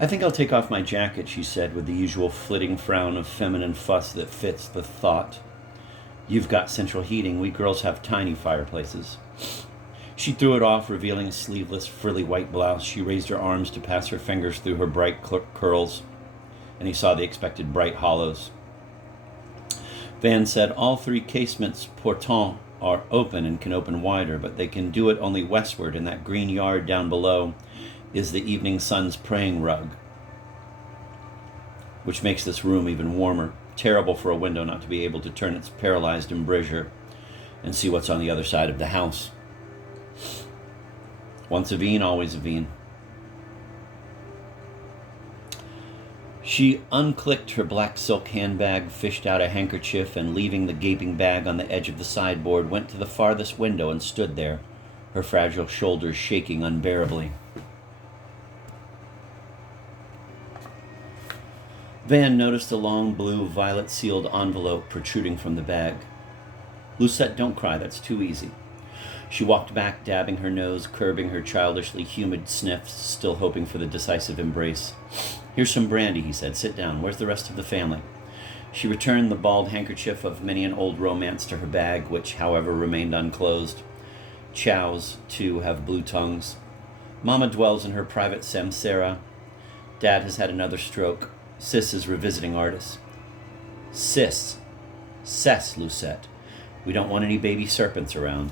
I think I'll take off my jacket, she said, with the usual flitting frown of feminine fuss that fits the thought. You've got central heating. We girls have tiny fireplaces. She threw it off, revealing a sleeveless, frilly white blouse. She raised her arms to pass her fingers through her bright curls, and he saw the expected bright hollows. Van said, all 3 casements pourtant are open and can open wider, but they can do it only westward, and that green yard down below is the evening sun's praying rug, which makes this room even warmer. Terrible for a window not to be able to turn its paralyzed embrasure and see what's on the other side of the house. Once a Veen, always a Veen. She unclicked her black silk handbag, fished out a handkerchief, and leaving the gaping bag on the edge of the sideboard, went to the farthest window and stood there, her fragile shoulders shaking unbearably. Van noticed a long blue violet-sealed envelope protruding from the bag. Lucette, don't cry, that's too easy. She walked back, dabbing her nose, curbing her childishly humid sniffs, still hoping for the decisive embrace. Here's some brandy, he said. Sit down. Where's the rest of the family? She returned the bald handkerchief of many an old romance to her bag, which, however, remained unclosed. Chows, too, have blue tongues. Mama dwells in her private samsara. Dad has had another stroke. Sis is revisiting artists. Sis. Cess, Lucette. We don't want any baby serpents around.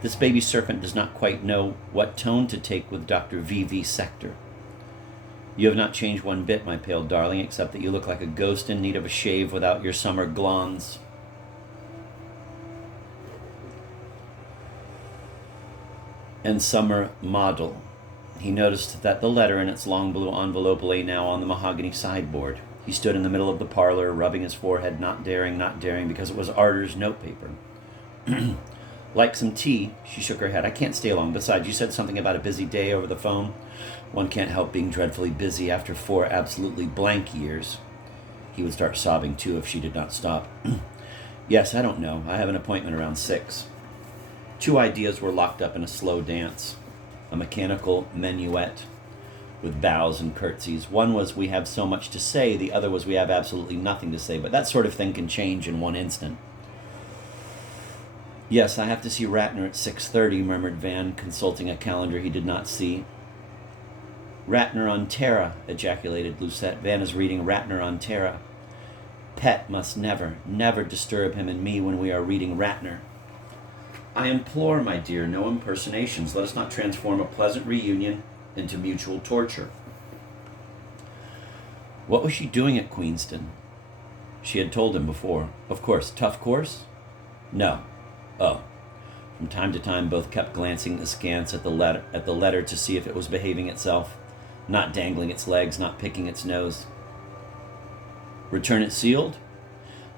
This baby serpent does not quite know what tone to take with Dr. V.V. Sector. You have not changed one bit, my pale darling, except that you look like a ghost in need of a shave without your summer glans. And summer model. He noticed that the letter in its long blue envelope lay now on the mahogany sideboard. He stood in the middle of the parlor, rubbing his forehead, not daring, because it was Arter's notepaper. Like some tea, she shook her head. I can't stay long. Besides, you said something about a busy day over the phone. One can't help being dreadfully busy after 4 absolutely blank years. He would start sobbing, too, if she did not stop. Yes, I don't know. I have an appointment around 6. 2 ideas were locked up in a slow dance. A mechanical minuet with bows and curtsies. One was, we have so much to say. The other was, we have absolutely nothing to say. But that sort of thing can change in one instant. Yes, I have to see Ratner at 6:30, murmured Van, consulting a calendar he did not see. Ratner on Terra, ejaculated Lucette. Van is reading Ratner on Terra. Pet must never, never disturb him and me when we are reading Ratner. I implore, my dear, no impersonations. Let us not transform a pleasant reunion into mutual torture. What was she doing at Queenston? She had told him before. Of course, tough course? No. Oh. From time to time, both kept glancing askance at the letter to see if it was behaving itself, not dangling its legs, not picking its nose. Return it sealed?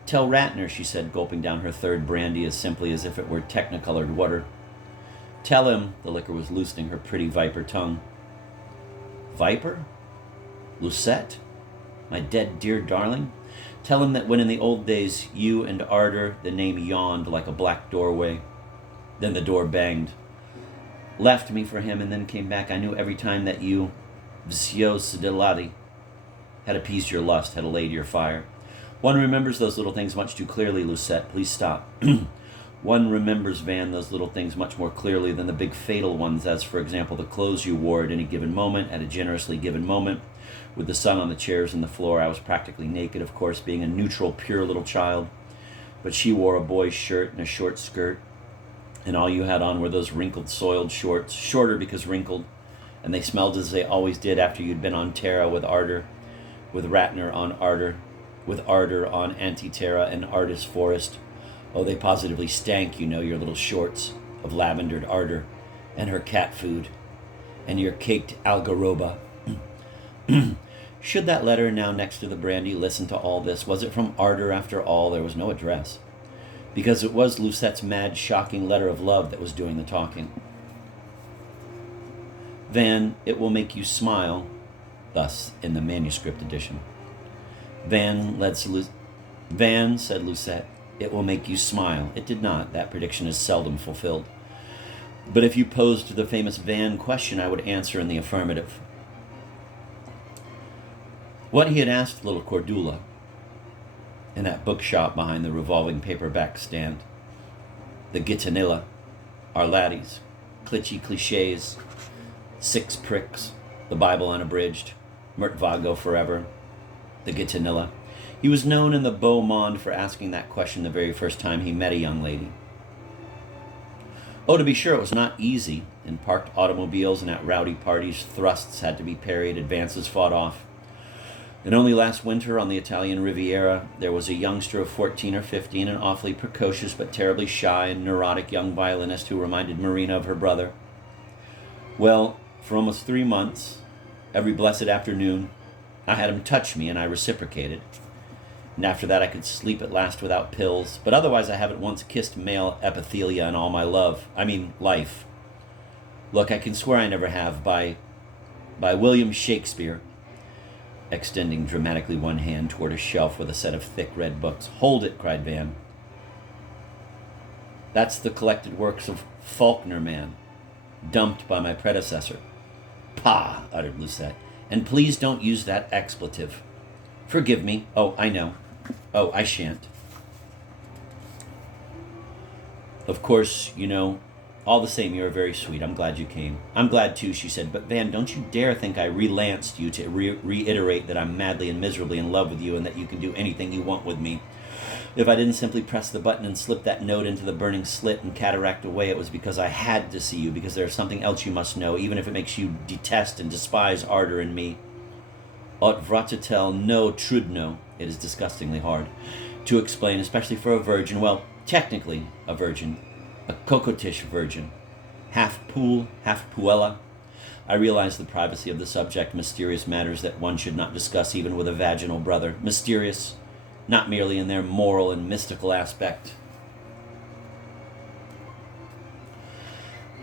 Tell Ratner, she said, gulping down her 3rd brandy as simply as if it were technicolored water. Tell him, the liquor was loosening her pretty viper tongue. Viper? Lucette? My dead dear darling? Tell him that when in the old days you and Arter, the name yawned like a black doorway. Then the door banged. Left me for him and then came back. I knew every time that you, Vsios Delati, had appeased your lust, had allayed your fire. One remembers those little things much too clearly, Lucette. Please stop. One remembers, Van, those little things much more clearly than the big fatal ones, as, for example, the clothes you wore at any given moment, at a generously given moment. With the sun on the chairs and the floor, I was practically naked, of course, being a neutral, pure little child. But she wore a boy's shirt and a short skirt, and all you had on were those wrinkled, soiled shorts, shorter because wrinkled, and they smelled as they always did after you'd been on Terra with Arter, with Ratner on Arter, with Arter on Anti-Terra and Artis Forest. Oh, they positively stank, you know, your little shorts of lavendered Arter, and her cat food, and your caked algaroba. Should that letter now next to the brandy listen to all this? Was it from Arter after all? There was no address. Because it was Lucette's mad, shocking letter of love that was doing the talking. Van, it will make you smile, thus in the manuscript edition. Van, said Lucette, it will make you smile. It did not. That prediction is seldom fulfilled. But if you posed the famous Van question, I would answer in the affirmative. What he had asked little Cordula in that bookshop behind the revolving paperback stand, the Gitanilla, Our Laddies, Clitchy Cliches, Six Pricks, the Bible Unabridged, Mert Vago Forever, the Gitanilla. He was known in the beau monde for asking that question the very first time he met a young lady. Oh, to be sure, it was not easy. In parked automobiles and at rowdy parties, thrusts had to be parried, advances fought off. And only last winter on the Italian Riviera, there was a youngster of 14 or 15, an awfully precocious but terribly shy and neurotic young violinist who reminded Marina of her brother. Well, for almost 3 months, every blessed afternoon, I had him touch me and I reciprocated. And after that I could sleep at last without pills, but otherwise I haven't once kissed male epithelia in all my life. Look, I can swear I never have, by William Shakespeare, extending dramatically one hand toward a shelf with a set of thick red books. Hold it, cried Van. That's the collected works of Faulkner man, dumped by my predecessor. Pah, uttered Lucette, and please don't use that expletive. Forgive me. Oh, I know. Oh, I shan't. Of course, you know, all the same, you're very sweet. I'm glad you came. I'm glad too, she said, but Van, don't you dare think I relanced you to reiterate that I'm madly and miserably in love with you and that you can do anything you want with me. If I didn't simply press the button and slip that note into the burning slit and cataract away, it was because I had to see you, because there's something else you must know, even if it makes you detest and despise ardor in me. Aut vratetel no trudno. It is disgustingly hard to explain, especially for a virgin. Well, technically a virgin. A cocotish virgin. Half pool, half puella. I realize the privacy of the subject, mysterious matters that one should not discuss even with a vaginal brother. Mysterious, not merely in their moral and mystical aspect.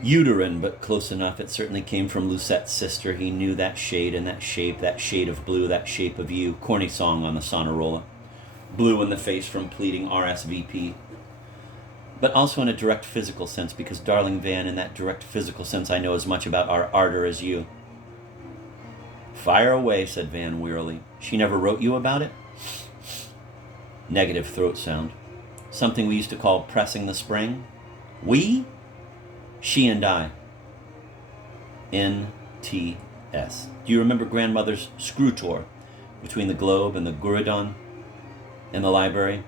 Uterine, but close enough. It certainly came from Lucette's sister. He knew that shade and that shape, that shade of blue, that shape of you. Corny song on the Sonarola. Blue in the face from pleading RSVP. But also in a direct physical sense, because, darling Van, in that direct physical sense, I know as much about our ardor as you. Fire away, said Van wearily. She never wrote you about it? Negative throat sound. Something we used to call pressing the spring? We? She and I. N.T.S. Do you remember grandmother's screw tour between the Globe and the Guridon in the library?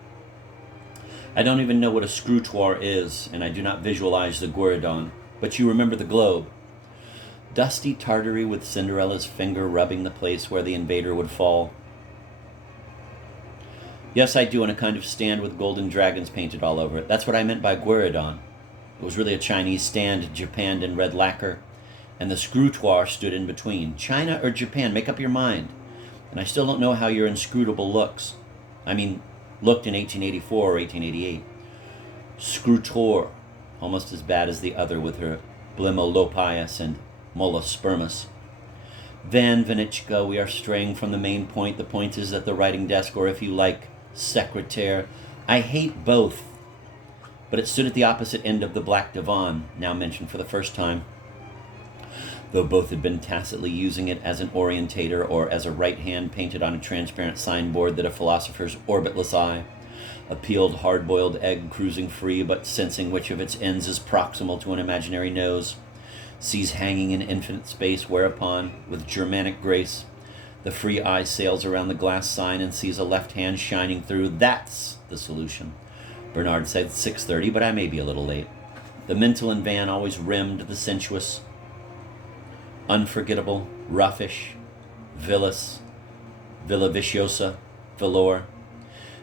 I don't even know what a scrutoire is, and I do not visualize the Guridon, but you remember the Globe. Dusty Tartary with Cinderella's finger rubbing the place where the invader would fall. Yes, I do, and a kind of stand with golden dragons painted all over it. That's what I meant by Guridon. It was really a Chinese stand, japanned in red lacquer, and the scrutoire stood in between. China or Japan, make up your mind. And I still don't know how your inscrutable looks. I mean, looked in 1884 or 1888. Scrutor, almost as bad as the other with her Blimolopias and Molospermus. Van Vanichka, we are straying from the main point. The point is that the writing desk, or if you like, secretaire. I hate both. But it stood at the opposite end of the black divan, now mentioned for the first time. Though both had been tacitly using it as an orientator or as a right hand painted on a transparent signboard that a philosopher's orbitless eye, a peeled hard-boiled egg cruising free but sensing which of its ends is proximal to an imaginary nose, sees hanging in infinite space, whereupon, with Germanic grace, the free eye sails around the glass sign and sees a left hand shining through. That's the solution. Bernard said 6:30, but I may be a little late. The mental in Van always rimmed the sensuous, unforgettable, roughish, villous, villa viciosa, velour.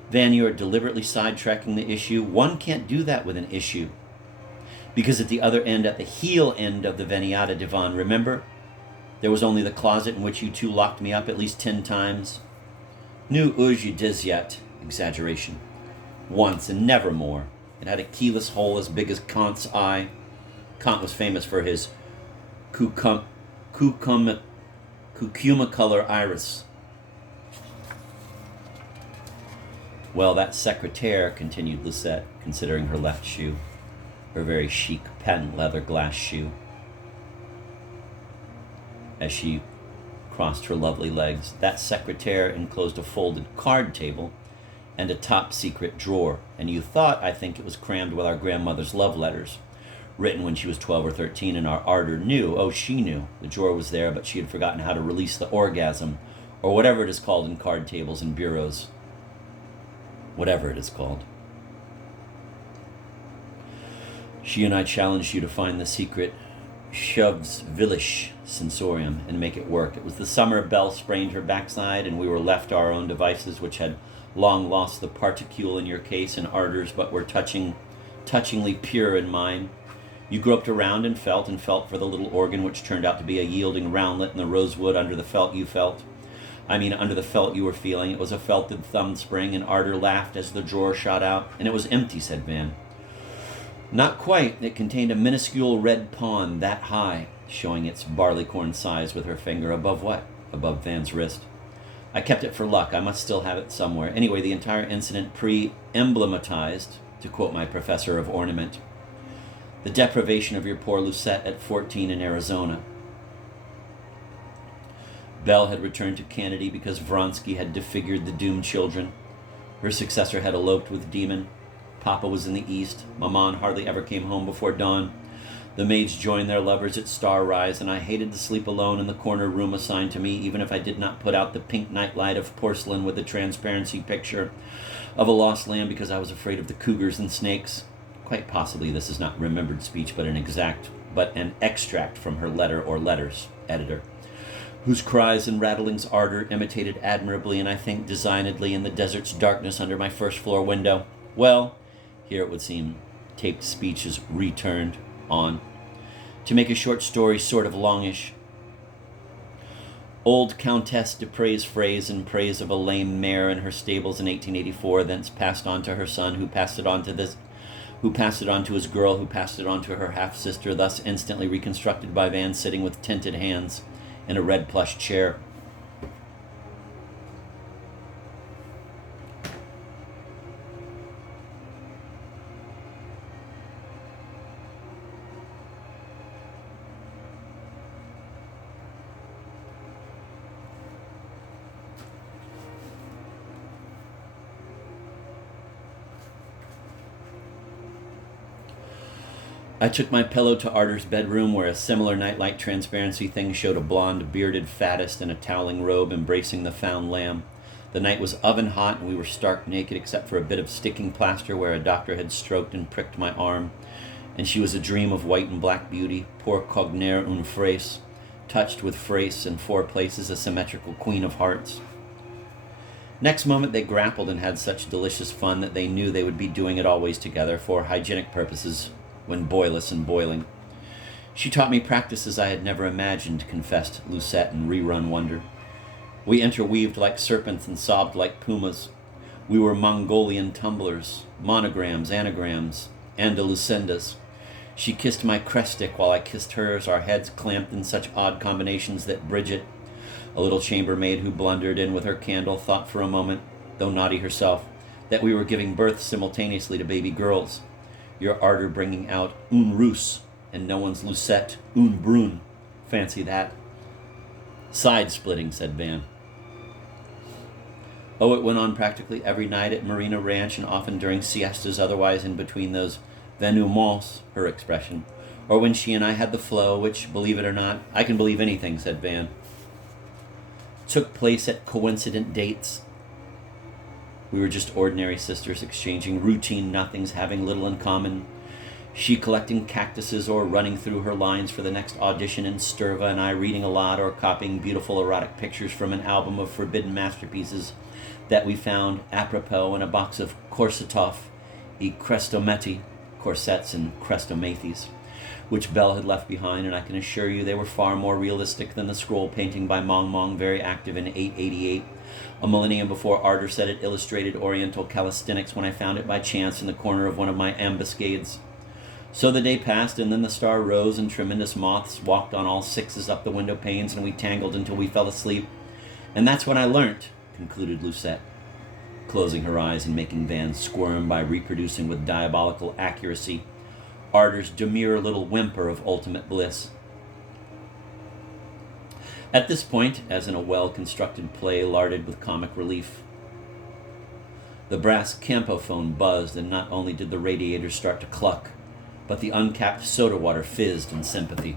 Van, you are deliberately sidetracking the issue. One can't do that with an issue. Because at the other end, at the heel end of the Veniata divan, remember? There was only the closet in which you two locked me up at least 10 times. Nu uji dizyat, exaggeration. Once and never more. It had a keyless hole as big as Kant's eye. Kant was famous for his cucuma color iris. Well, that secretaire, continued Lucette, considering her left shoe, her very chic patent leather glass shoe, as she crossed her lovely legs. That secretaire enclosed a folded card table and a top-secret drawer, and you thought, I think, it was crammed with our grandmother's love letters, written when she was 12 or 13, and our Arder knew, oh, she knew, the drawer was there, but she had forgotten how to release the orgasm, or whatever it is called in card tables and bureaus. Whatever it is called. She and I challenged you to find the secret Shovsvillish sensorium and make it work. It was the summer Belle sprained her backside, and we were left to our own devices, which had long lost the particule in your case and Arder's, but were touchingly pure in mine. You groped around and felt for the little organ, which turned out to be a yielding roundlet in the rosewood under the felt you felt. Under the felt you were feeling. It was a felted thumb spring, and Arder laughed as the drawer shot out. And it was empty, said Van. Not quite. It contained a minuscule red pawn that high, showing its barleycorn size with her finger. Above what? Above Van's wrist. I kept it for luck. I must still have it somewhere. Anyway, the entire incident pre-emblematized, to quote my professor of ornament, the deprivation of your poor Lucette at 14 in Arizona. Belle had returned to Kennedy because Vronsky had disfigured the doomed children. Her successor had eloped with Demon. Papa was in the east. Maman hardly ever came home before dawn. The maids joined their lovers at star rise, and I hated to sleep alone in the corner room assigned to me, even if I did not put out the pink nightlight of porcelain with the transparency picture of a lost lamb because I was afraid of the cougars and snakes. Quite possibly this is not remembered speech, but an extract from her letter or letters, editor, whose cries and rattlings Arder imitated admirably and I think designedly in the desert's darkness under my first floor window. Well, here it would seem taped speech is returned on. To make a short story sort of longish, old Countess de Pray's phrase in praise of a lame mare in her stables in 1884, thence passed on to her son, who passed it on to his girl, who passed it on to her half-sister, thus instantly reconstructed by Van sitting with tinted hands in a red plush chair. I took my pillow to Arder's bedroom, where a similar nightlight transparency thing showed a blonde, bearded fattest in a toweling robe embracing the found lamb. The night was oven hot, and we were stark naked except for a bit of sticking plaster where a doctor had stroked and pricked my arm. And she was a dream of white and black beauty, pour cogner une fraise, touched with fraise in 4 places, a symmetrical queen of hearts. Next moment they grappled and had such delicious fun that they knew they would be doing it always together for hygienic purposes, when boyless and boiling. She taught me practices I had never imagined, confessed Lucette in rerun wonder. We interweaved like serpents and sobbed like pumas. We were Mongolian tumblers, monograms, anagrams, Andalucendas. She kissed my crest stick while I kissed hers, our heads clamped in such odd combinations that Bridget, a little chambermaid who blundered in with her candle, thought for a moment, though naughty herself, that we were giving birth simultaneously to baby girls. Your Arder bringing out une Russe, and no one's Lucette, une Brune. Fancy that. Side-splitting, said Van. Oh, it went on practically every night at Marina Ranch and often during siestas, otherwise in between those venouements, her expression, or when she and I had the flow, which, believe it or not, I can believe anything, said Van, took place at coincident dates. We were just ordinary sisters exchanging routine nothings, having little in common. She collecting cactuses or running through her lines for the next audition in Sturva, and I reading a lot or copying beautiful erotic pictures from an album of forbidden masterpieces that we found apropos in a box of Korsatov e Crestometti, corsets and crestomathes, which Belle had left behind, and I can assure you they were far more realistic than the scroll painting by Mong Mong, very active in 888. A millennium before Arder said it illustrated Oriental calisthenics when I found it by chance in the corner of one of my ambuscades. So the day passed, and then the star rose, and tremendous moths walked on all 6s up the window panes, and we tangled until we fell asleep. And that's when I learnt, concluded Lucette, closing her eyes and making Van squirm by reproducing with diabolical accuracy Arder's demure little whimper of ultimate bliss. At this point, as in a well-constructed play larded with comic relief, the brass campophone buzzed, and not only did the radiators start to cluck, but the uncapped soda water fizzed in sympathy.